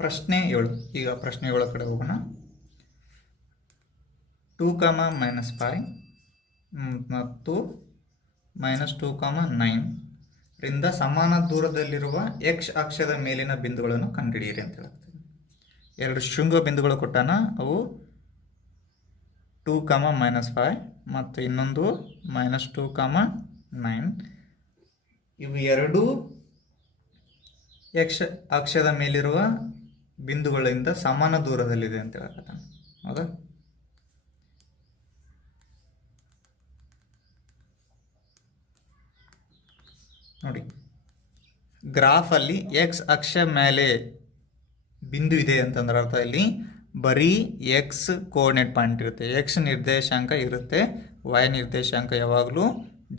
ಪ್ರಶ್ನೆ 7. ಈಗ ಪ್ರಶ್ನೆ 7 ಕಡೆ ಹೋಗೋಣ. 2, -5 ಮತ್ತು -2, 9 ರಿಂದ ಸಮಾನ ದೂರದಲ್ಲಿರುವ x ಅಕ್ಷದ ಮೇಲಿನ ಬಿಂದುಗಳನ್ನು ಕಂಡುಹಿಡಿಯಿರಿ ಅಂತ ಹೇಳ್ತಾರೆ. ಎರಡು ಶೃಂಗ ಬಿಂದುಗಳು ಕೊಟ್ಟಾನ. ಅವು 2, -5 ಮತ್ತು ಇನ್ನೊಂದು -2, 9. ಇವು ಎರಡೂ x ಅಕ್ಷದ ಮೇಲಿರುವ ಬಿಂದುಗಳಿಂದ ಸಮಾನ ದೂರದಲ್ಲಿದೆ ಅಂತ ಹೇಳ್ತಾನೆ. ಹೌದಾ? ನೋಡಿ, ಗ್ರಾಫಲ್ಲಿ x ಅಕ್ಷ ಮೇಲೆ ಬಿಂದು ಇದೆ ಅಂತಂದ್ರೆ ಅರ್ಥ ಇಲ್ಲಿ ಬರೀ ಎಕ್ಸ್ ಕೋಆರ್ಡಿನೇಟ್ ಪಾಯಿಂಟ್ ಇರುತ್ತೆ, ಎಕ್ಸ್ ನಿರ್ದೇಶಾಂಕ ಇರುತ್ತೆ, y ನಿರ್ದೇಶಾಂಕ ಯಾವಾಗಲೂ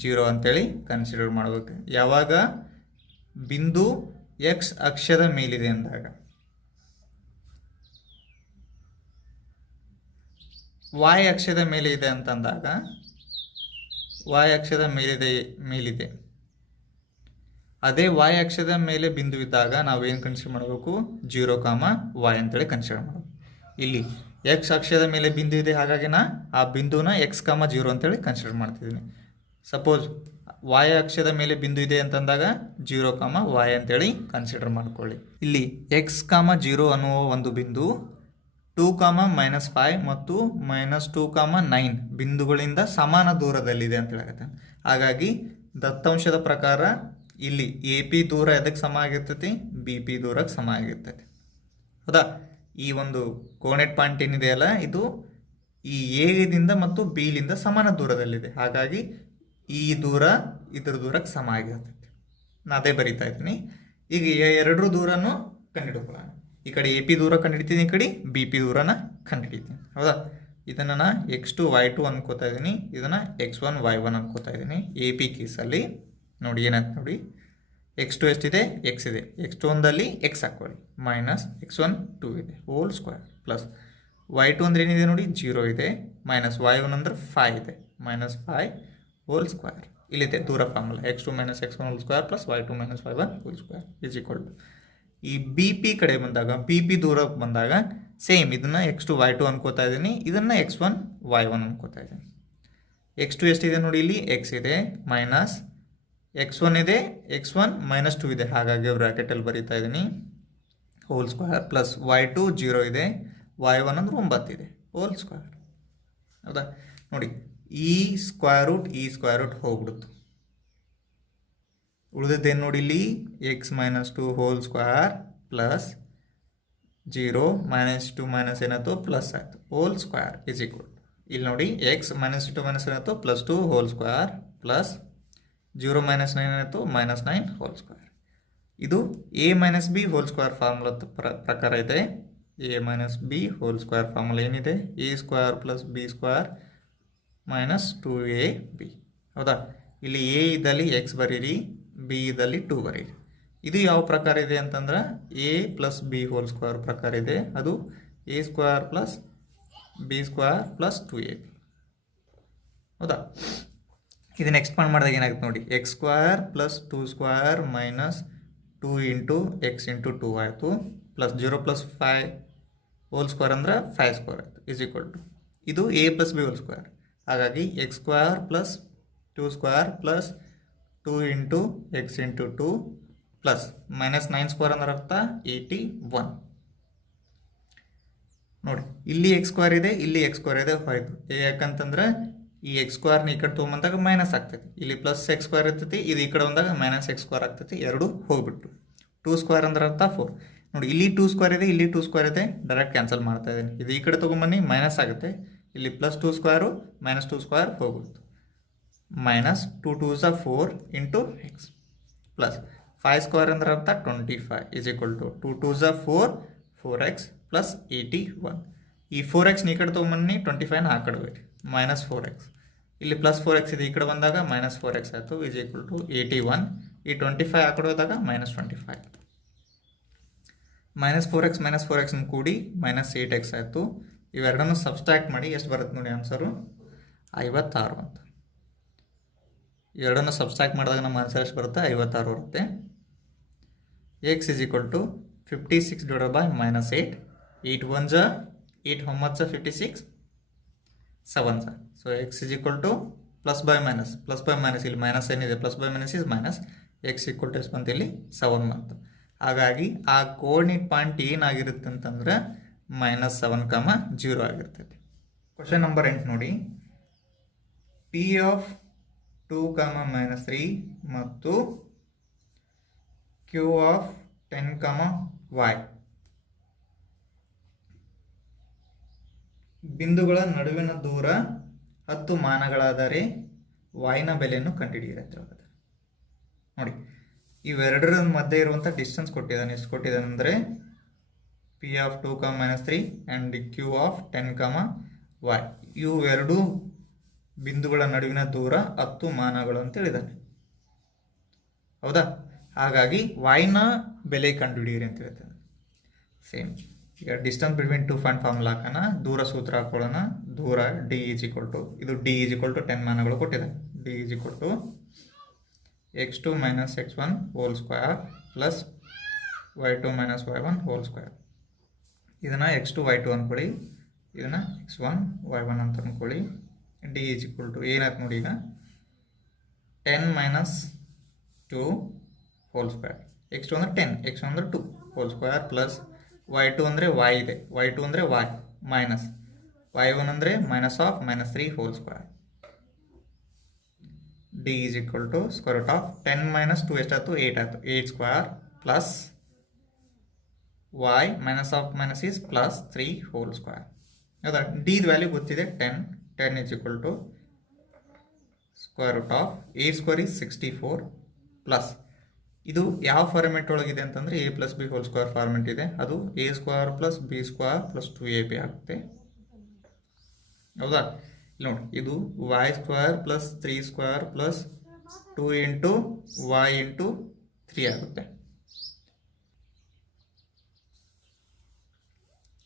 0 ಅಂತೇಳಿ ಕನ್ಸಿಡರ್ ಮಾಡಬೇಕು. ಯಾವಾಗ ಬಿಂದು ಎಕ್ಸ್ ಅಕ್ಷದ ಮೇಲಿದೆ ಅಂದಾಗ, y ಅಕ್ಷದ ಮೇಲೆ ಇದೆ ಅಂತಂದಾಗ, y ಅಕ್ಷದ ಮೇಲಿದೆ ಅದೇ y ಅಕ್ಷದ ಮೇಲೆ ಬಿಂದು ಇದ್ದಾಗ ನಾವೇನು ಕನ್ಸಿಡರ್ ಮಾಡಬೇಕು? 0, y ಅಂತೇಳಿ ಕನ್ಸಿಡರ್ ಮಾಡಬೇಕು. ಇಲ್ಲಿ ಎಕ್ಸ್ ಅಕ್ಷದ ಮೇಲೆ ಬಿಂದು ಇದೆ, ಹಾಗಾಗಿ ಆ ಬಿಂದುನ x, 0 ಅಂತೇಳಿ ಕನ್ಸಿಡರ್ ಮಾಡ್ತಿದ್ದೀನಿ. ಸಪೋಸ್ y ಅಕ್ಷದ ಮೇಲೆ ಬಿಂದು ಇದೆ ಅಂತಂದಾಗ 0, y ಅಂತೇಳಿ ಕನ್ಸಿಡರ್ ಮಾಡ್ಕೊಳ್ಳಿ. ಇಲ್ಲಿ x, 0 ಅನ್ನುವ ಒಂದು ಬಿಂದು 2, -5 ಮತ್ತು -2, 9 ಬಿಂದುಗಳಿಂದ ಸಮಾನ ದೂರದಲ್ಲಿದೆ ಅಂತ ಹೇಳಕತ್ತೆ. ಹಾಗಾಗಿ ದತ್ತಾಂಶದ ಪ್ರಕಾರ ಇಲ್ಲಿ ಎ ಪಿ ದೂರ ಎದಕ್ಕೆ ಸಮ ಆಗಿರ್ತೈತಿ? ಬಿ ಪಿ ದೂರಕ್ಕೆ ಸಮ ಆಗಿರ್ತೈತಿ. ಹೌದಾ? ಈ ಒಂದು ಕೋಆರ್ಡಿನೇಟ್ ಪಾಯಿಂಟ್ ಏನಿದೆಯಲ್ಲ, ಇದು ಈ ಎದಿಂದ ಮತ್ತು ಬಿಲಿಂದ ಸಮಾನ ದೂರದಲ್ಲಿದೆ. ಹಾಗಾಗಿ ಈ ದೂರ ಇದ್ರ ದೂರಕ್ಕೆ ಸಮ ಆಗಿರ್ತೈತಿ. ನಾನು ಅದೇ ಬರಿತಾ ಇದ್ದೀನಿ. ಈಗ ಎರಡರೂ ದೂರನೂ ಕಂಡುಹಿಡ್ಕೊಳ್ಳೋಣ. ಈ ಕಡೆ ಎ ಪಿ ದೂರ ಕಂಡುಹಿಡ್ತೀನಿ, ಈ ಕಡೆ ಬಿ ಪಿ ದೂರನ ಕಂಡುಹಿಡಿತೀನಿ. ಹೌದಾ? ಇದನ್ನು ನಾನು x2, y2 ಅನ್ಕೋತಾ ಇದ್ದೀನಿ, ಇದನ್ನು x1, y1 ಅನ್ಕೋತಾ ಇದ್ದೀನಿ. ಎ ಪಿ ಕೇಸಲ್ಲಿ ನೋಡಿ ಏನಾಯ್ತು ನೋಡಿ, x2 ಎಷ್ಟಿದೆ? x ಇದೆ. x2 ಒಂದಲ್ಲಿ x ಹಾಕೊಳ್ಳಿ, -x1 2 ಇದೆ ಹೋಲ್ ಸ್ಕ್ವೇರ್, ಪ್ಲಸ್ y2 ಅಂದ್ರೆ ಏನಿದೆ ನೋಡಿ 0 ಇದೆ, -y1 ಅಂದ್ರೆ 5 ಇದೆ, -5 ಹೋಲ್ ಸ್ಕ್ವೇರ್. ಇಲ್ಲಿದೆ ದೂರ formula, x2 - x1 whole square plus y2 - y1 whole square is equal to. ಈ ಬಿ ಪಿ ಕಡೆ ಬಂದಾಗ, ಬಿ ಪಿ ದೂರ ಬಂದಾಗ ಸೇಮ್ ಇದನ್ನು x2, y2 ಅನ್ಕೋತಾ ಇದ್ದೀನಿ, ಇದನ್ನು x1, y1 ಅನ್ಕೋತಾ ಇದ್ದೀನಿ. x2 ಎಷ್ಟಿದೆ ನೋಡಿ, ಇಲ್ಲಿ x ಇದೆ, ಮೈನಸ್ x1 ಇದೆ, x1 -2 ಇದೆ, ಹಾಗಾಗಿ ಬ್ರ್ಯಾಕೆಟಲ್ಲಿ ಬರೀತಾ ಇದ್ದೀನಿ ಹೋಲ್ ಸ್ಕ್ವೇರ್, ಪ್ಲಸ್ y2 0 ಇದೆ, y1 ಅಂದ್ರೆ 9 ಇದೆ ಹೋಲ್ ಸ್ಕ್ವೇರ್. ಹೌದಾ? ನೋಡಿ, ಈ ಸ್ಕ್ವೇರ್ ರೂಟ್ ಹೋಗ್ಬಿಡುತ್ತೆ. ಉಳಿದಿದ್ದೇನು ನೋಡಿ, ಇಲ್ಲಿ x -2 hole square plus 0 -2 minus ಏನಾಯ್ತು ಪ್ಲಸ್ ಆಯಿತು ಹೋಲ್ ಸ್ಕ್ವೇರ್ ಇಸ್ ಈಕ್ವಲ್. ಇಲ್ಲಿ ನೋಡಿ x -2 ಮೈನಸ್ ಏನಾಯ್ತು +2 ಹೋಲ್ ಸ್ಕ್ವೇರ್ ಪ್ಲಸ್ 0 - 9 ಏನಾಯಿತು -9 ಹೋಲ್ ಸ್ಕ್ವೇರ್. ಇದು a - b whole square formula ಪ್ರಕಾರ ಇದೆ. a - b whole square formula ಏನಿದೆ? a² + b² -2ab. ಹೌದಾ? ಇಲ್ಲಿ a ಇದ್ದಲ್ಲಿ x ಬರೀರಿ, b ಇದ್ದಲ್ಲಿ 2 ಬರೀರಿ. ಇದು ಯಾವ ಪ್ರಕಾರ ಇದೆ ಅಂತಂದ್ರೆ a + b ಹೋಲ್ ಸ್ಕ್ವೇರ್ ಪ್ರಕಾರ ಇದೆ. ಅದು a² + b² + 2ab. ಹೌದಾ? ಇದನ್ನು ಎಕ್ಸ್ಪಾಂಡ್ ಮಾಡಿದಾಗ ಏನಾಗುತ್ತೆ ನೋಡಿ, x² + 2² - 2 × x × 2 ಆಯಿತು, ಪ್ಲಸ್ 0 + 5 ಹೋಲ್ ಸ್ಕ್ವೇರ್ ಅಂದ್ರೆ 5² ಆಯಿತು ಇಸ್ ಈಕ್ವಲ್ ಟು. ಇದು a + b ಹೋಲ್ ಸ್ಕ್ವೇರ್. ಹಾಗಾಗಿ x² + 2² + 2 × x × 2 ಪ್ಲಸ್ -9² ಅಂದ್ರೆ ಅರ್ಥ 81. ನೋಡಿ, ಇಲ್ಲಿ x² ಇದೆ, ಇಲ್ಲಿ x² ಇದೆ, ಹೋಯ್ತು. ಯಾಕಂತಂದ್ರೆ ಈ x² ಈ ಕಡೆ ತೊಗೊಂಬಂದಾಗ ಮೈನಸ್ ಆಗ್ತೈತಿ, ಇಲ್ಲಿ +x² ಇರ್ತೈತಿ, ಇದು ಈ ಕಡೆ ಬಂದಾಗ -x² ಆಗ್ತೈತಿ, ಎರಡು ಹೋಗ್ಬಿಟ್ಟು 2² ಅಂದ್ರೆ ಅರ್ಥ 4. ನೋಡಿ, ಇಲ್ಲಿ 2² ಇದೆ, ಇಲ್ಲಿ 2² ಇದೆ, ಡೈರೆಕ್ಟ್ ಕ್ಯಾನ್ಸಲ್ ಮಾಡ್ತಾ ಇದ್ದೀನಿ. ಇದು ಈ ಕಡೆ ತೊಗೊಂಬನ್ನಿ ಮೈನಸ್ ಆಗುತ್ತೆ, ಇಲ್ಲಿ +2² -2² ಹೋಗ್ಬಿಡ್ತು, -2 2 4 × x ಪ್ಲಸ್ 5² ಅಂದ್ರೆ ಅರ್ಥ 25 is equal to 2 2 4 4x plus 81. ಈ 4x ಈ ಕಡೆ ತೊಗೊಂಬನ್ನಿ, 25ನ ಆ ಕಡೆ ಹೋಯ್ತು, -4x. ಇಲ್ಲಿ +4x ಇದೆ, ಈ ಕಡೆ ಬಂದಾಗ -4x ಆಯಿತು ಇಸ್ ಈಕ್ವಲ್ ಟು 81. ಈ 25 ಆ ಕಡೆ ಹೋದಾಗ -25. -4x ಕೂಡಿ -8x ಆಯಿತು. ಇವೆರಡನ್ನು ಸಬ್ಸ್ಟ್ರಾಕ್ಟ್ ಮಾಡಿ ಎಷ್ಟು ಬರುತ್ತೆ ನೋಡಿ ಆನ್ಸರು? 56 ಅಂತ. ಇವೆರಡನ್ನು ಸಬ್ಸ್ಟ್ರಾಕ್ಟ್ ಮಾಡಿದಾಗ ನಮ್ಮ ಆನ್ಸರ್ ಎಷ್ಟು ಬರುತ್ತೆ? 56 ಬರುತ್ತೆ. x = 56 divided by minus 8. 8 1s are 8, how much are 56? 7s are. So x is equal to plus by minus ಇಲ್ಲಿ ಮೈನಸ್ ಏನಿದೆ plus by minus is minus x equal to ಎಷ್ಟು ಬಂತು ಇಲ್ಲಿ 7 ಬಂತು. ಹಾಗಾಗಿ ಆ ಕೋಆರ್ಡಿನೇಟ್ ಪಾಯಿಂಟ್ ಏನಾಗಿರುತ್ತೆ ಅಂತಂದ್ರೆ -7, 0 ಆಗಿರ್ತೈತಿ. ಕ್ವಶನ್ ನಂಬರ್ 8 ನೋಡಿ, ಪಿ ಆಫ್ 2, -3 ಮತ್ತು ಕ್ಯೂ ಆಫ್ 10, y ಬಿಂದುಗಳ ನಡುವಿನ ದೂರ 10 ಮಾನಗಳಾದರೆ y ನ ಬೆಲೆಯನ್ನು ಕಂಡುಹಿಡಿಯಿರಿ. ನೋಡಿ, ಇವೆರಡರ ಮಧ್ಯೆ ಇರುವಂಥ ಡಿಸ್ಟೆನ್ಸ್ ಕೊಟ್ಟಿದ್ದಾನೆ. ಎಷ್ಟು ಕೊಟ್ಟಿದ್ದಾನೆ ಅಂದರೆ P of 2, -3 and Q of 10, y ಇವು ಎರಡು ಬಿಂದುಗಳ ನಡುವಿನ ದೂರ 10 ಮಾನಗಳು ಅಂತ ಹೇಳಿದ್ದಾನೆ. ಹೌದಾ? ಹಾಗಾಗಿ y ನ ಬೆಲೆ ಕಂಡುಹಿಡಿಯಿರಿ ಅಂತ ಹೇಳ್ತಾನೆ. ಸೇಮ್ ಈಗ ಡಿಸ್ಟೆನ್ಸ್ ಬಿಟ್ವೀನ್ 2 ಪಾಯಿಂಟ್ ಫಾರ್ಮುಲಾ ಹಾಕೋಣ, ದೂರ ಸೂತ್ರ ಹಾಕೊಳ್ಳೋಣ. ದೂರ ಡಿ ಈಸ್ ಈಕ್ವಲ್ ಟು, ಇದು ಡಿ ಈಸ್ ಈಕ್ವಲ್ ಟು 10 ಮಾನಗಳು ಕೊಟ್ಟಿದೆ. D is equal to x2 - x1 whole square plus y2 - y1 whole square. ಇದನ್ನು x2 y2 ಅಂದ್ಕೊಳ್ಳಿ, ಇದನ್ನು x1 y1 ಅಂತ ಅಂದ್ಕೊಳ್ಳಿ. ಡಿ ಈಸ್ ಈಕ್ವಲ್ ಟು ಏನಾಯ್ತು ನೋಡಿ, ಈಗ 10 - 2 ಹೋಲ್ ಸ್ಕ್ವೇರ್. x2 ಅಂದರೆ 10, x1 ಅಂದರೆ 2 ಹೋಲ್ ಸ್ಕ್ವೇರ್ ಪ್ಲಸ್ y2 ಅಂದರೆ y ಇದೆ, y2 ಅಂದರೆ y ಮೈನಸ್ y1 ಅಂದರೆ -3 whole square. D is equal to square root of 10 - 2 ಎಷ್ಟಾಯ್ತು? 8 ಆಯಿತು. 8 square plus y minus is plus 3 whole square. ಹೌದಾ? ಡಿದ ವ್ಯಾಲ್ಯೂ ಗೊತ್ತಿದೆ, 10 is equal to square root of 8 square is 64 plus ಇದು ಯಾವ format ಒಳಗಿದೆ ಅಂತಂದರೆ a + b whole square format ಇದೆ. ಅದು a² + b² + 2ab ಆಗುತ್ತೆ. ಹೌದಾ? ಇಲ್ಲಿ ನೋಡಿ, ಇದು y² + 3² + 2 × y × 3 ಆಗುತ್ತೆ.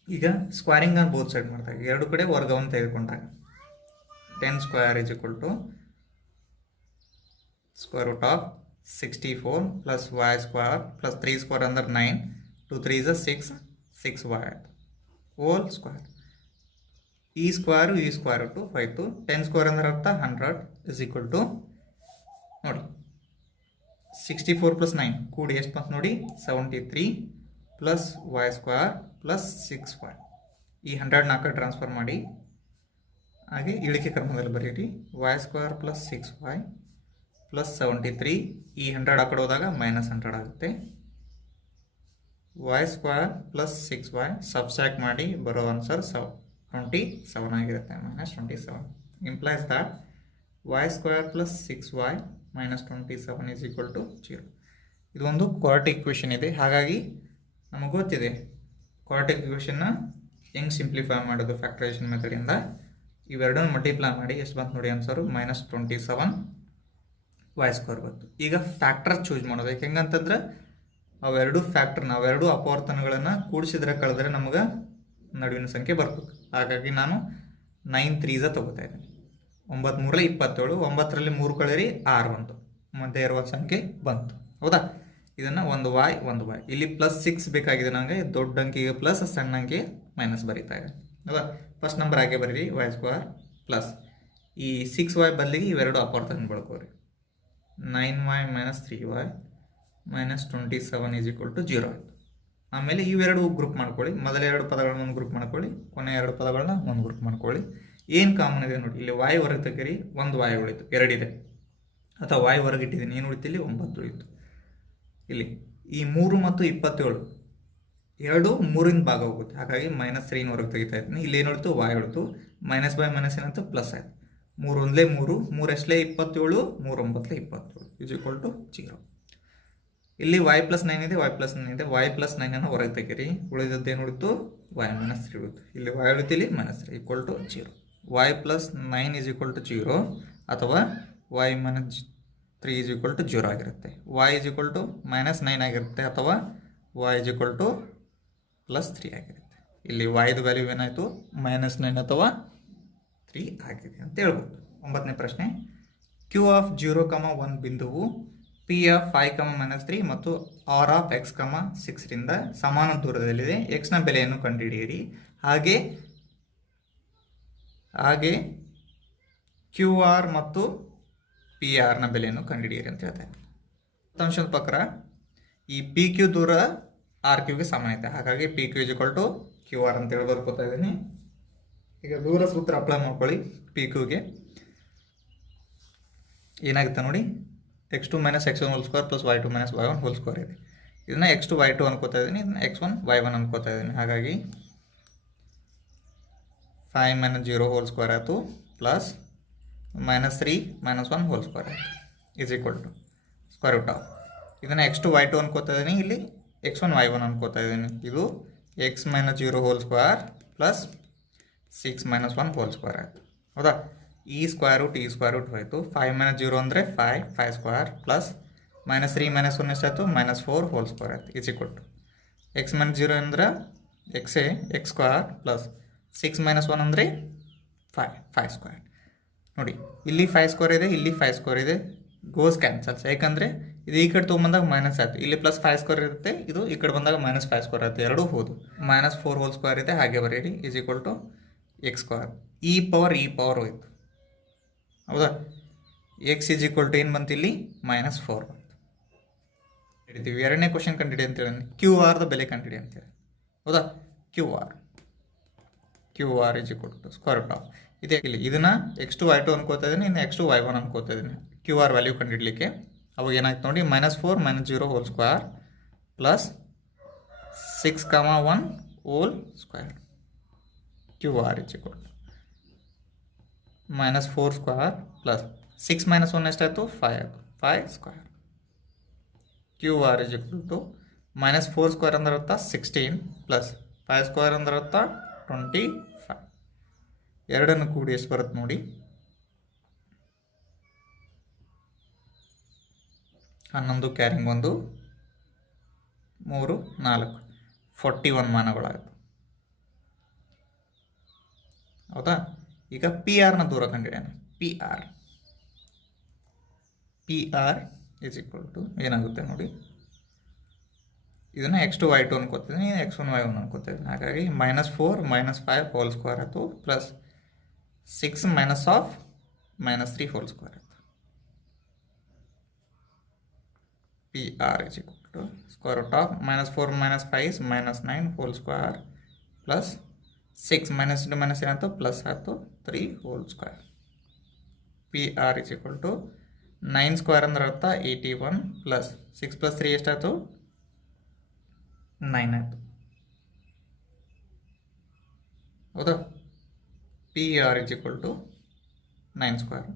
ಈಗ ಸ್ಕ್ವೇರಿಂಗ್ ಆನ್ ಬೋತ್ ಸೈಡ್ ಮಾಡಿದಾಗ, ಎರಡು ಕಡೆ ವರ್ಗವನ್ನು ತೆಗೆದುಕೊಂಡಾಗ 10² is equal to square root of 64 plus y² plus 3² ಅಂದ್ರೆ 9, 2 3 is 6, 6y ಹೋಲ್ ಸ್ಕ್ವೇರ್. ಈ ಸ್ಕ್ವೇರು ರೂಟು 5, 10² ಅಂದ್ರೆ ಅರ್ಥ 100 ಇಸ್ ಈಕ್ವಲ್ ಟು ನೋಡಿ 64 + 9 ಕೂಡಿ ಎಷ್ಟು ಬಂತು ನೋಡಿ 73 ಪ್ಲಸ್ y² ಪ್ಲಸ್ 6y. ಈ 100 4 ಟ್ರಾನ್ಸ್ಫರ್ ಮಾಡಿ, ಹಾಗೆ ಇಳಿಕೆ ಕ್ರಮದಲ್ಲಿ ಬರೀರಿ. y² ಪ್ಲಸ್ 6y ಪ್ಲಸ್ 73, ಈ 100 ಆ ಕಡೆ ಹೋದಾಗ -100 ಆಗುತ್ತೆ. y² ಪ್ಲಸ್ 6y ಸಬ್ಸ್ಟ್ರಾಕ್ಟ್ ಮಾಡಿ ಬರೋ ಆನ್ಸರ್ 27 ಆಗಿರುತ್ತೆ. -27 implies that y² plus 6y - 27 is equal to 0. ಇದು ಒಂದು ಕ್ವಾಡ್ರಾಟಿಕ್ ಇಕ್ವೇಷನ್ ಇದೆ. ಹಾಗಾಗಿ ನಮಗೆ ಗೊತ್ತಿದೆ ಕ್ವಾಡ್ರಾಟಿಕ್ ಇಕ್ವೇಷನ್ನ ಹೆಂಗೆ ಸಿಂಪ್ಲಿಫೈ ಮಾಡೋದು ಫ್ಯಾಕ್ಟರೈಸೇಷನ್ ಮೆಥಡಿಂದ. ಇವೆರಡನ್ನು ಮಲ್ಟಿಪ್ಲೈ ಮಾಡಿ ಎಷ್ಟು ಬಂತು ನೋಡಿ ಆನ್ಸರು -27 y² ಬಂತು. ಈಗ ಫ್ಯಾಕ್ಟರ್ ಚೂಸ್ ಮಾಡೋದು ಹೆಂಗಂತಂದ್ರೆ ಅವೆರಡು ಅಪವರ್ತನಗಳನ್ನು ಕೂಡಿಸಿದ್ರೆ ಕಳೆದ್ರೆ ನಮಗೆ ನಡುವಿನ ಸಂಖ್ಯೆ ಬರ್ಬೇಕು. ಹಾಗಾಗಿ ನಾನು 9 3s ತಗೋತಾ ಇದ್ದೀನಿ. 9 3 27, 9ರಲ್ಲಿ 3 ಕಳೆರಿ 6 ಬಂತು, ಮಧ್ಯೆ ಇರುವ ಸಂಖ್ಯೆ ಬಂತು. ಹೌದಾ? ಇದನ್ನು ಒಂದು y ಇಲ್ಲಿ +6 ಬೇಕಾಗಿದೆ ನನಗೆ. ದೊಡ್ಡ ಅಂಕಿಗೆ ಪ್ಲಸ್, ಸಣ್ಣ ಅಂಕಿಗೆ ಮೈನಸ್ ಬರೀತಾ ಇದೆ. ಹೌದಾ? ಫಸ್ಟ್ ನಂಬರ್ ಹಾಗೆ ಬರೀರಿ, y² ಪ್ಲಸ್ ಈ 6y ಬದಲಿಗೆ ಇವೆರಡು ಅಪವರ್ತನ ಬಳಕೋರಿ. 9y - 3y - 27 is equal to 0 ಆಯಿತು. ಆಮೇಲೆ ಇವೆರಡು ಗ್ರೂಪ್ ಮಾಡ್ಕೊಳ್ಳಿ. ಮೊದಲ ಎರಡು ಪದಗಳನ್ನ ಒಂದು ಗ್ರೂಪ್ ಮಾಡ್ಕೊಳ್ಳಿ, ಕೊನೆ ಎರಡು ಪದಗಳನ್ನ ಒಂದು ಗ್ರೂಪ್ ಮಾಡ್ಕೊಳ್ಳಿ. ಏನು ಕಾಮನ್ ಇದೆ ನೋಡಿ, ಇಲ್ಲಿ y ಹೊರಗೆ ತೆಗೀರಿ, ಒಂದು y ಉಳಿತು, 2 ಇದೆ. ಅಥವಾ y ಹೊರಗೆ ಇಟ್ಟಿದ್ದೀನಿ, ಏನು ಉಳಿತು ಇಲ್ಲಿ 9 ಉಳಿತು. ಇಲ್ಲಿ ಈ 3 ಮತ್ತು 27 ಎರಡು 3ರಿಂದ ಭಾಗ ಹೋಗುತ್ತೆ. ಹಾಗಾಗಿ -3 ಹೊರಗೆ ತೆಗಿತಾ ಇದ್ದೀನಿ. ಇಲ್ಲಿ ಏನು ಉಳಿತು? y ಉಳಿತು. ಮೈನಸ್ ಬೈ ಮೈನಸ್ ಏನಂತ ಪ್ಲಸ್ ಆಯಿತು. 3 1 3, 3 ಎಷ್ಟಲೇ 27, 3 9 27 ಈಸ್ ಈಕ್ವಲ್ ಟು 0. ಇಲ್ಲಿ y + 9 ಇದೆ, y + 9 ಇದೆ. y + 9 ಅನ್ನು ಹೊರಗೆ ತೆಗೀರಿ, ಉಳಿದದ್ದು ಏನು ಉಳಿತು? y - 3 ಉಳಿತು. ಇಲ್ಲಿ y ಉಳಿತು, ಇಲ್ಲಿ -3 equal to 0. y + 9 is equal to 0 ಅಥವಾ y - 3 ಈಸ್ ಈಕ್ವಲ್ ಟು 0 ಆಗಿರುತ್ತೆ. y ಈಸ್ ಈಕ್ವಲ್ ಟು -9 ಆಗಿರುತ್ತೆ ಅಥವಾ y ಈಸ್ ಈಕ್ವಲ್ ಟು +3 ಆಗಿರುತ್ತೆ. ಇಲ್ಲಿ yದು ವ್ಯಾಲ್ಯೂ ಏನಾಯಿತು? -9 ಅಥವಾ 3 ಆಗಿದೆ ಅಂತ ಹೇಳ್ಬೋದು. 9ನೇ ಪ್ರಶ್ನೆ, Q ಆಫ್ 0, 1 ಬಿಂದುವು P ಆಫ್ 5, -3 ಮತ್ತು ಆರ್ ಆಫ್ ಎಕ್ಸ್ ಕಮ 6ರಿಂದ ಸಮಾನ ದೂರದಲ್ಲಿದೆ. ಎಕ್ಸ್ನ ಬೆಲೆಯನ್ನು ಕಂಡುಹಿಡಿಯಿರಿ. ಹಾಗೆ ಕ್ಯೂ ಆರ್ ಮತ್ತು ಪಿ ಆರ್ನ ಬೆಲೆಯನ್ನು ಕಂಡುಹಿಡಿಯಿರಿ ಅಂತ ಹೇಳ್ತಾರೆ. ಫಲಿತಾಂಶದ ಪ್ರಕಾರ ಈ ಪಿ ಕ್ಯೂ ದೂರ ಆರ್ ಕ್ಯೂಗೆ ಸಮಾನ ಐತೆ. ಹಾಗಾಗಿ P Q is equal to Q R ಅಂತೇಳಿ ಬರ್ಕೋತಾ ಇದ್ದೀನಿ. ಈಗ ದೂರ ಸೂತ್ರ ಅಪ್ಲೈ ಮಾಡ್ಕೊಳ್ಳಿ. ಪಿ ಕ್ಯೂಗೆ ಏನಾಗುತ್ತೆ ನೋಡಿ, x2 - x1 whole square plus y2 - y1 whole square ಇದೆ. ಇದನ್ನ x2 y2 ಅನ್ಕೋತಾ ಇದ್ದೀನಿ, ಇದನ್ನ x1 y1 ಅನ್ಕೋತಾ ಇದ್ದೀನಿ. ಹಾಗಾಗಿ 5 - 0 ಹೋಲ್ ಸ್ಕ್ವೇರ್ ಆಯಿತು ಪ್ಲಸ್ -3 - 1 ಹೋಲ್ ಸ್ಕ್ವೇರ್ ಆಯಿತು is equal to square root of ಇದನ್ನು x2 y2 ಅನ್ಕೋತಾ ಇದ್ದೀನಿ, ಇಲ್ಲಿ x1 y1 ಅನ್ಕೋತಾ ಇದ್ದೀನಿ. ಇದು x - 0 whole square plus 6 - 1 whole square ಆಯಿತು. ಹೌದಾ? ಈ ಸ್ಕ್ವೇರ್ ರೂಟ್ ಹೋಯಿತು. 5 - 0 ಅಂದರೆ 5 ಸ್ಕ್ವೇರ್ ಪ್ಲಸ್ -3 - 1 ಎಷ್ಟಾಯಿತು, -4 ಹೋಲ್ ಸ್ಕ್ವೇರ್ ಆಯಿತು ಈಸ್ ಈಕ್ವಲ್ ಟು x - 0 ಅಂದರೆ x ಸ್ಕ್ವೇರ್ ಪ್ಲಸ್ 6 - 1 ಅಂದರೆ 5 ಸ್ಕ್ವೇರ್. ನೋಡಿ, ಇಲ್ಲಿ 5 ಸ್ಕ್ವೇರ್ ಇದೆ, ಇಲ್ಲಿ 5 ಸ್ಕ್ವೇರ್ ಇದೆ, ಗೋಸ್ ಕ್ಯಾನ್ಸಲ್ಸ್. ಯಾಕಂದರೆ ಇದು ಈ ಕಡೆ ತೊಗೊಂಬಂದಾಗ ಮೈನಸ್ ಆಯಿತು, ಇಲ್ಲಿ +5 ಸ್ಕ್ವೇರ್ ಇರುತ್ತೆ, ಇದು ಈ ಕಡೆ ಬಂದಾಗ -5 ಸ್ಕ್ವೇರ್ ಆಯಿತು, ಎರಡೂ ಹೋದು. -4 ಹೋಲ್ ಸ್ಕ್ವೇರ್ ಇದೆ, ಹಾಗೆ ಬರೀರಿ is equal to x square. ಈ ಪವರ್ ಹೋಯಿತು. ಹೌದಾ? ಎಕ್ಸ್ ಈಸ್ ಈಕ್ವಲ್ ಟು ಏನು ಬಂತು, ಇಲ್ಲಿ -4 ಬಂತು. ಹಿಡಿತೀವಿ. ಎರಡನೇ ಕ್ವಶನ್ ಕಂಡುಹಿಡಿ ಅಂತೇಳಿ, ಕ್ಯೂ ಆರ್ದ ಬೆಲೆ ಕಂಡುಹಿಡಿ ಅಂತೇಳಿ. ಹೌದಾ? Q R is equal to square root of ಇದೆ. ಇಲ್ಲಿ ಇದನ್ನು x2 y2 ಅನ್ಕೋತಾ ಇದ್ದೀನಿ, ಇನ್ನು x2 y1 ಅನ್ಕೋತಾ ಇದ್ದೀನಿ. ಕ್ಯೂ ಆರ್ ವ್ಯಾಲ್ಯೂ ಕಂಡುಹಿಡಲಿಕ್ಕೆ ಅವಾಗ ಏನಾಯ್ತು ನೋಡಿ, -4 - 0 whole square plus 6, 1 whole square. Q R is equal to -4 square plus 6 - 1 ಎಷ್ಟಾಯಿತು, 5 ಆಯಿತು, 5 square. Q R is equal to -4 square ಅಂದ್ರೆ ಅರ್ಥ 16 ಪ್ಲಸ್ 5 ಸ್ಕ್ವೇರ್ ಅಂದ್ರೆ ಅರ್ಥ 25. ಎರಡನ್ನು ಕೂಡಿ ಎಷ್ಟು ಬರುತ್ತೆ ನೋಡಿ, 11 ಕ್ಯಾರಿಂಗ್ 1 3 4 41 ಮಾನಗಳಾಯಿತು. ಹೌದಾ? ಈಗ ಪಿ ಆರ್ನ ದೂರ ಕಂಡಿಡಿಯೋಣ. P R is equal to ಏನಾಗುತ್ತೆ ನೋಡಿ, ಇದನ್ನು x2 y2 ಅನ್ಕೋತಿದ್ದೀನಿ, x1 y1 ಅನ್ಕೋತಿದ್ದೀನಿ. ಹಾಗಾಗಿ -4 - 5 ಹೋಲ್ ಸ್ಕ್ವೇರ್ ಆಯಿತು ಪ್ಲಸ್ 6 -3 ಹೋಲ್ ಸ್ಕ್ವೇರ್ ಆಯಿತು. P R is equal to square root of -4 - 5 -9 whole square plus 6 - ಏನಾಯ್ತು, ಪ್ಲಸ್ ಆಯಿತು 3 whole square. P R is equal to 9 square ಅಂದ್ರೆ ಅರ್ಥ 81 ಪ್ಲಸ್ 6 + 3 ಎಷ್ಟಾಯಿತು, 9 ಆಯಿತು. ಹೌದಾ? P R is equal to 9 square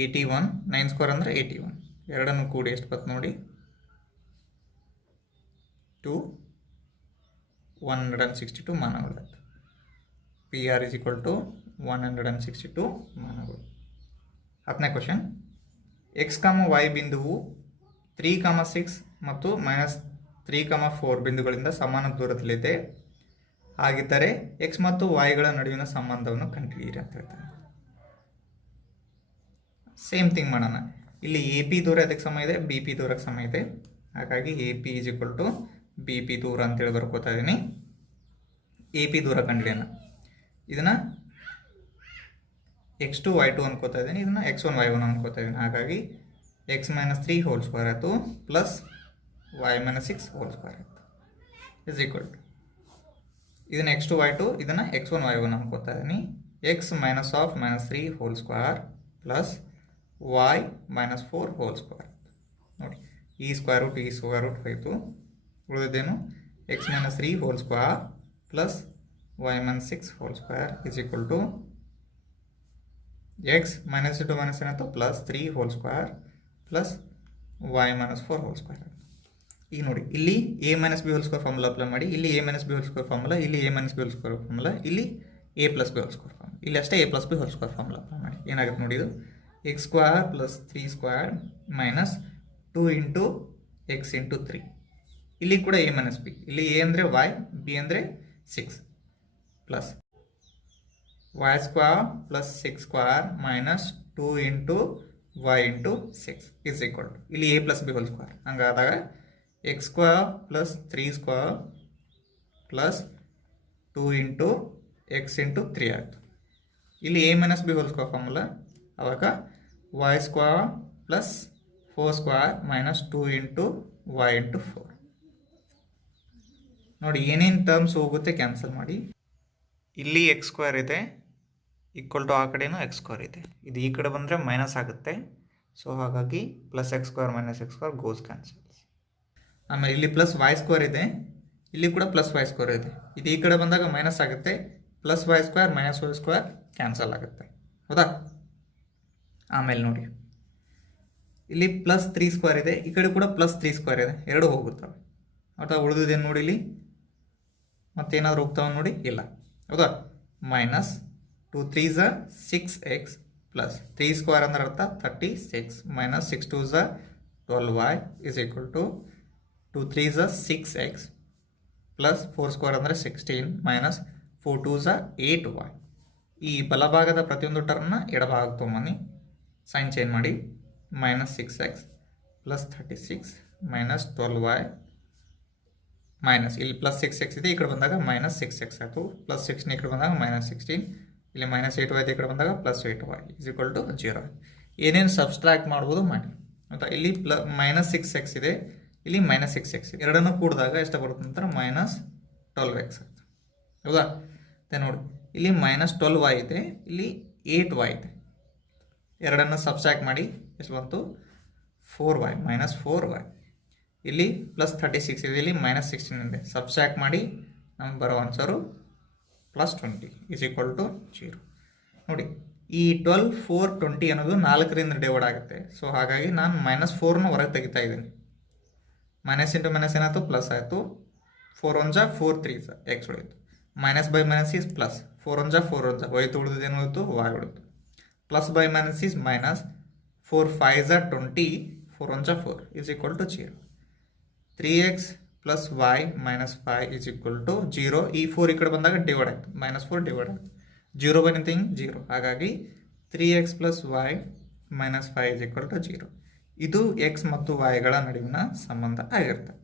81, 9 square ಅಂದರೆ 81. ಎರಡನ್ನು ಕೂಡಿ ಎಷ್ಟು ಬತ್ತು ನೋಡಿ, 162 ಮಾನಗಳಾಯಿತು. P R is equal to 162 ಮಾನಗಳು. 10ನೇ ಕ್ವಶನ್, x, y ಬಿಂದುವು 3, 6 ಮತ್ತು -3, 4 ಬಿಂದುಗಳಿಂದ ಸಮಾನ ದೂರದಲ್ಲಿದೆ. ಹಾಗಿದ್ದರೆ x ಮತ್ತು yಗಳ ನಡುವಿನ ಸಂಬಂಧವನ್ನು ಕಂಡುಹಿಡಿಯಿರಿ ಅಂತ ಹೇಳ್ತಾರೆ. ಸೇಮ್ ಥಿಂಗ್ ಮಾಡೋಣ. ಇಲ್ಲಿ ಎ ಪಿ ದೂರ ಅದಕ್ಕೆ ಸಮ ಇದೆ, ಬಿ ಪಿ ದೂರಕ್ಕೆ ಸಮ ಇದೆ. ಹಾಗಾಗಿ A P is equal to B P ದೂರ ಅಂತೇಳಿ ಬರ್ಕೋತಾ ಇದ್ದೀನಿ. ಎ ಪಿ ದೂರ ಕಂಡುಹಿಡಿಯೋಣ. ಇದನ್ನು x2 y2 ಅನ್ಕೋತಾ ಇದ್ದೀನಿ, ಇದನ್ನು x1 y1 ಅನ್ಕೋತಾ ಇದ್ದೀನಿ. ಹಾಗಾಗಿ x - 3 ಹೋಲ್ ಸ್ಕ್ವೇರ್ ಆಯಿತು ಪ್ಲಸ್ y - 6 ಹೋಲ್ ಸ್ಕ್ವೇರ್ ಆಯಿತು ಇಸ್ ಈಕ್ವಲ್ ಟು ಇದನ್ನು x2 y2, ಇದನ್ನು x1 y1 ಅನ್ಕೋತಾ ಇದ್ದೀನಿ. x -3 whole square plus y -4 whole square. ನೋಡಿ, ಈ ಸ್ಕ್ವೇರ್ ರೂಟ್ ಹೋಯಿತು. ಉಳಿದಿದ್ದೇನು, x - 3 whole square plus y - 6 whole square is equal to x - ಏನಾಯ್ತು, plus 3 whole square plus y - 4 whole square. ಈಗ ನೋಡಿ, ಇಲ್ಲಿ a - b whole square formula apply ಮಾಡಿ, ಇಲ್ಲಿ a - b whole square formula, ಇಲ್ಲಿ a - b whole square formula, ಇಲ್ಲಿ a + b whole square formula, ಇಲ್ಲಿ ಅಷ್ಟೇ a + b whole square formula apply ಮಾಡಿ. ಏನಾಗುತ್ತೆ ನೋಡಿ, ಇದು x square plus 3 square minus 2 into x into 3. ಇಲ್ಲಿ ಕೂಡ a - b, ಇಲ್ಲಿ a ಅಂದರೆ y, b ಅಂದರೆ 6 plus y square plus 6 square minus 2 into y into 6 is equal to ಇಲ್ಲಿ a + b ಹೋಲ್ ಸ್ಕ್ವೇರ್. ಹಂಗಾದಾಗ X square plus 3 square plus 2 into X into 3 ಆಯಿತು. ಇಲ್ಲಿ A minus B whole square formula, ಆವಾಗ Y square plus 4 square minus 2 into Y into 4. ನೋಡಿ ಏನೇನು terms ಹೋಗುತ್ತೆ cancel ಮಾಡಿ. ಇಲ್ಲಿ ಎಕ್ಸ್ ಸ್ಕ್ವೇರ್ ಇದೆ ಈಕ್ವಲ್ ಟು ಆ ಕಡೆನೂ ಎಕ್ಸ್ ಸ್ಕ್ವೇರ್ ಇದೆ, ಇದು ಈ ಕಡೆ ಬಂದರೆ ಮೈನಸ್ ಆಗುತ್ತೆ. ಸೊ ಹಾಗಾಗಿ plus X square minus X square goes cancel. ಆಮೇಲೆ ಇಲ್ಲಿ ಪ್ಲಸ್ ವೈ ಸ್ಕ್ವೇರ್ ಇದೆ, ಇಲ್ಲಿ ಕೂಡ ಪ್ಲಸ್ ವೈ ಸ್ಕ್ವೇರ್ ಇದೆ, ಇದು ಈ ಕಡೆ ಬಂದಾಗ ಮೈನಸ್ ಆಗುತ್ತೆ. Plus y square minus y square cancel ಆಗುತ್ತೆ, ಹೌದಾ? ಆಮೇಲೆ ನೋಡಿ ಇಲ್ಲಿ ಪ್ಲಸ್ 3 ಸ್ಕ್ವೇರ್ ಇದೆ, ಈ ಕಡೆ ಕೂಡ ಪ್ಲಸ್ 3 ಸ್ಕ್ವೇರ್ ಇದೆ, ಎರಡು ಹೋಗುತ್ತವೆ, ಹೌದಾ? ಉಳಿದಿದ್ದೇನು ನೋಡಿ ಇಲ್ಲಿ ಮತ್ತೇನಾದರೂ ಹೋಗ್ತಾವೆ ನೋಡಿ, ಇಲ್ಲ, ಹೌದಾ? Minus 2 3s 6x plus 3 square ಅಂದ್ರೆ ಅರ್ಥ 36 minus 6 2s 12y is equal to 2 3s 6x plus 4 square ಅಂದರೆ 16 ಮೈನಸ್ 4 2s 8y. ಈ ಬಲಭಾಗದ ಪ್ರತಿಯೊಂದು ಟರ್ಮ್ನ ಎಡಭಾಗ ತೊಗೊಂಬನ್ನಿ, ಸೈನ್ ಚೇಂಜ್ ಮಾಡಿ. Minus 6x plus 36 minus 12y minus ಇಲ್ಲಿ ಪ್ಲಸ್ 6x ಇದೆ, ಈ ಕಡೆ ಬಂದಾಗ ಮೈನಸ್ 6x ಆಯಿತು. ಪ್ಲಸ್ 16 ಈ ಕಡೆ ಬಂದಾಗ ಮೈನಸ್ 16, ಇಲ್ಲಿ ಮೈನಸ್ 8y ಈ ಕಡೆ ಬಂದಾಗ plus 8y is equal to 0. ಏನೇನು ಸಬ್ಸ್ಟ್ರಾಕ್ಟ್ ಮಾಡ್ಬೋದು ಮಾಡಿ, ಆಯಿತಾ? ಇಲ್ಲಿ ಮೈನಸ್ 6x ಇದೆ, ಇಲ್ಲಿ ಮೈನಸ್ 6x ಇದೆ, ಎರಡನ್ನೂ ಕೂಡಿದಾಗ ಎಷ್ಟು ಬರುತ್ತೆ ನಂತರ ಮೈನಸ್ 12x ಆಯಿತು, ಹೌದಾ? ಮತ್ತೆ ನೋಡಿ ಇಲ್ಲಿ ಮೈನಸ್ 12y ಇದೆ, ಇಲ್ಲಿ 8y ಇದೆ, ಎರಡನ್ನು ಸಬ್ಸ್ಟ್ರಾಕ್ಟ್ ಮಾಡಿ ಎಷ್ಟು ಬಂತು 4y ಮೈನಸ್ 4y. ಇಲ್ಲಿ ಪ್ಲಸ್ 36 ಇದೆ, ಇಲ್ಲಿ ಮೈನಸ್ 16 ಇದೆ, ಸಬ್ಸ್ಟ್ರಾಕ್ಟ್ ಮಾಡಿ ನಮ್ಗೆ ಬರೋ answer plus 20 is equal to 0. ನೋಡಿ ಈ 12 4 20 ಅನ್ನೋದು 4ರಿಂದ ಡಿವೈಡ್ ಆಗುತ್ತೆ. ಸೊ ಹಾಗಾಗಿ ನಾನು ಮೈನಸ್ 4ನ ಹೊರಗೆ ತೆಗಿತಾ ಇದ್ದೀನಿ. ಮೈನಸ್ ಇಂಟು ಮೈನಸ್ ಏನಾಯಿತು ಪ್ಲಸ್ ಆಯಿತು. 4 1 4 3 ಎಕ್ಸ್ ಉಳಿಯಿತು. Minus by minus is plus. 4 1 4 1 Y ಉಳಿದು ಏನು ಉಳಿತು ವಾಯ್ ಉಳಿತು. Plus by minus is minus. 4 5 20 4 1 4 is equal to 0. 3x plus Y minus 5 is equal to 0. ಈ 4 ಈ ಕಡೆ ಬಂದಾಗ ಡಿವೈಡ್ ಆಯಿತು, ಮೈನಸ್ 4 ಡಿವೈಡ್ ಆಯಿತು, 0 ಬೈ ನಿಂತಿಂಗ್ 0. ಹಾಗಾಗಿ 3x plus Y minus 5 is equal to 0. ಇದು ಎಕ್ಸ್ ಮತ್ತು ವೈಗಳ ನಡುವಿನ ಸಂಬಂಧ ಆಗಿರ್ತದೆ.